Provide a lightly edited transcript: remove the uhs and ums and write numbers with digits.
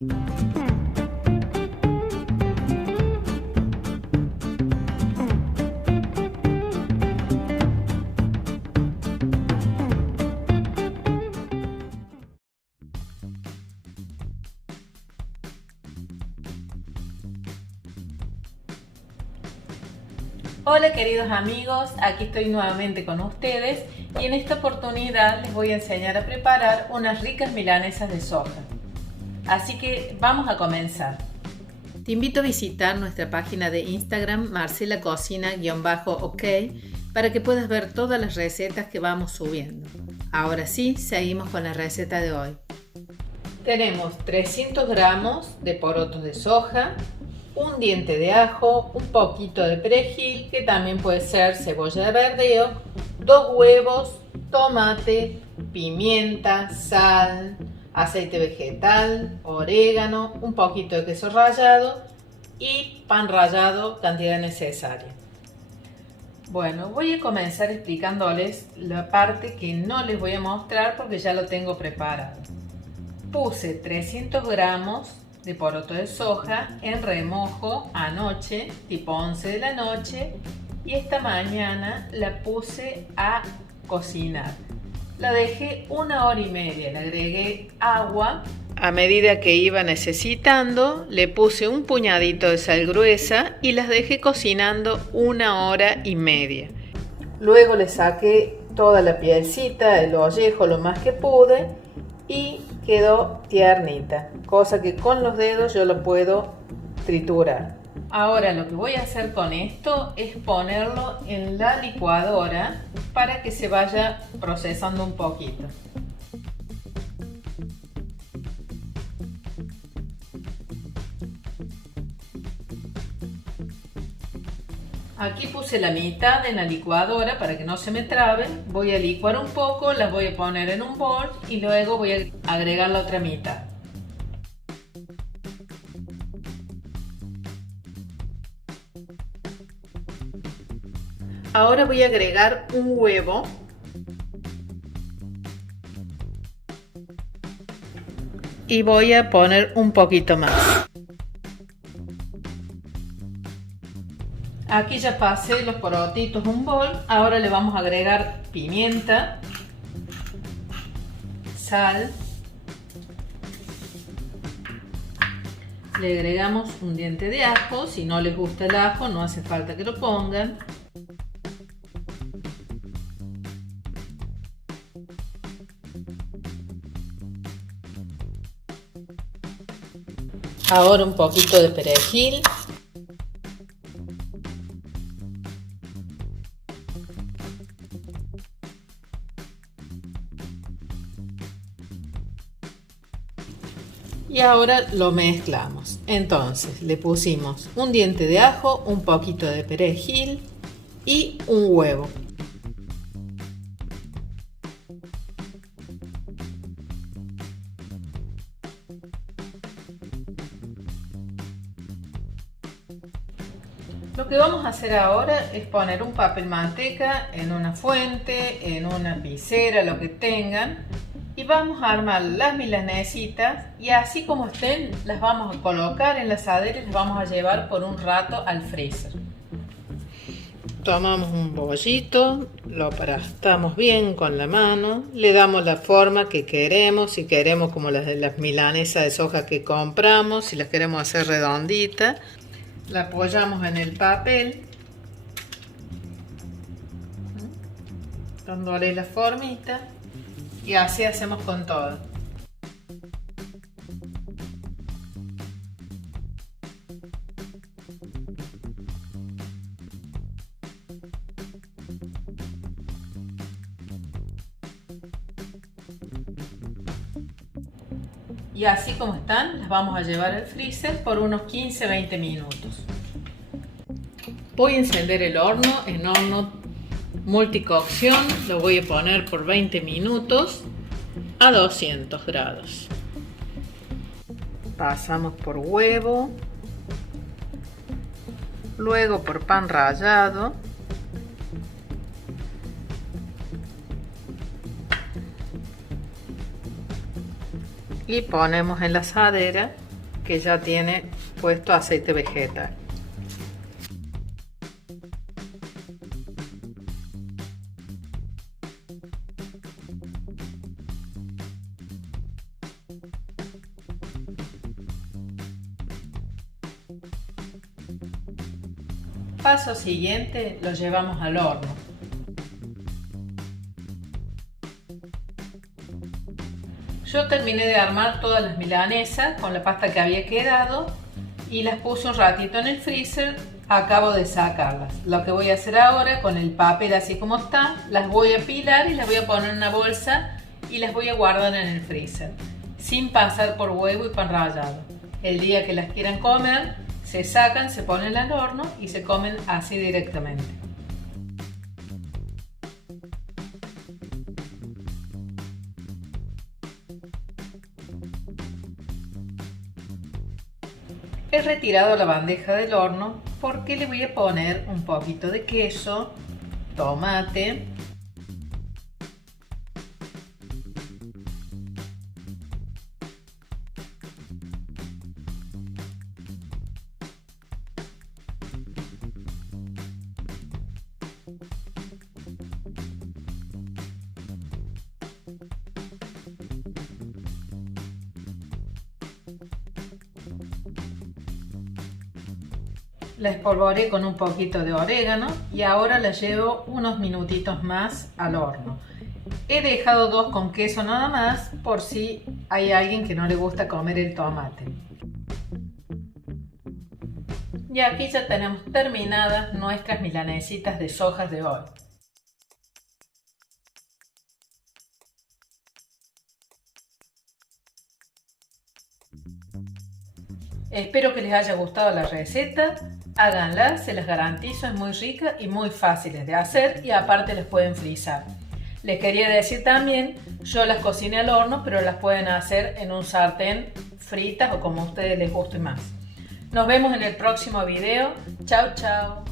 Hola queridos amigos, aquí estoy nuevamente con ustedes y en esta oportunidad les voy a enseñar a preparar unas ricas milanesas de soja. Así que vamos a comenzar. Te invito a visitar nuestra página de Instagram marcelacocina_ok para que puedas ver todas las recetas que vamos subiendo. Ahora sí, seguimos con la receta de hoy. Tenemos 300 gramos de porotos de soja, un diente de ajo, un poquito de perejil, que también puede ser cebolla de verdeo, 2 huevos, tomate, pimienta, sal, aceite vegetal, orégano, un poquito de queso rallado y pan rallado, cantidad necesaria. Bueno, voy a comenzar explicándoles la parte que no les voy a mostrar porque ya lo tengo preparado. Puse 300 gramos de poroto de soja en remojo anoche, tipo 11 de la noche, y esta mañana la puse a cocinar. La dejé 1 hora y media, le agregué agua. A medida que iba necesitando, le puse un puñadito de sal gruesa y las dejé cocinando 1 hora y media. Luego le saqué toda la pielcita, el ollejo, lo más que pude, y quedó tiernita, cosa que con los dedos yo lo puedo triturar. Ahora lo que voy a hacer con esto es ponerlo en la licuadora para que se vaya procesando un poquito. Aquí puse la mitad en la licuadora para que no se me trabe. Voy a licuar un poco, las voy a poner en un bol y luego voy a agregar la otra mitad. Ahora voy a agregar un huevo. Y voy a poner un poquito más. Aquí ya pasé los porotitos a un bol. Ahora le vamos a agregar pimienta, sal, le agregamos un diente de ajo. Si no les gusta el ajo, no hace falta que lo pongan. Ahora un poquito de perejil. Y ahora lo mezclamos. Entonces le pusimos un diente de ajo, un poquito de perejil y un huevo. Lo que vamos a hacer ahora es poner un papel manteca en una fuente, en una picera, lo que tengan. Y vamos a armar las milanesitas y así como estén las vamos a colocar en la asadera y las vamos a llevar por un rato al freezer. Tomamos un bollito, lo aplastamos bien con la mano, le damos la forma que queremos, si queremos como las de las milanesas de soja que compramos, si las queremos hacer redonditas, la apoyamos en el papel, dándole la formita. Y así hacemos con todo. Y así como están, las vamos a llevar al freezer por unos 15-20 minutos. Voy a encender el horno en horno multicocción, lo voy a poner por 20 minutos a 200 grados. Pasamos por huevo, luego por pan rallado, y ponemos en la asadera que ya tiene puesto aceite vegetal. Paso siguiente, lo llevamos al horno. Yo terminé de armar todas las milanesas con la pasta que había quedado y las puse un ratito en el freezer. Acabo de sacarlas. Lo que voy a hacer ahora con el papel así como está, las voy a apilar y las voy a poner en una bolsa y las voy a guardar en el freezer, sin pasar por huevo y pan rallado. El día que las quieran comer, se sacan, se ponen al horno y se comen así directamente. He retirado la bandeja del horno porque le voy a poner un poquito de queso, tomate, la espolvoreé con un poquito de orégano y ahora la llevo unos minutitos más al horno. He dejado 2 con queso nada más por si hay alguien que no le gusta comer el tomate. Y aquí ya tenemos terminadas nuestras milanesitas de soja de hoy. Espero que les haya gustado la receta. Háganla, se las garantizo, es muy rica y muy fácil de hacer y aparte les pueden frizar. Les quería decir también, yo las cociné al horno, pero las pueden hacer en un sartén fritas o como a ustedes les guste más. Nos vemos en el próximo video. Chao, chao.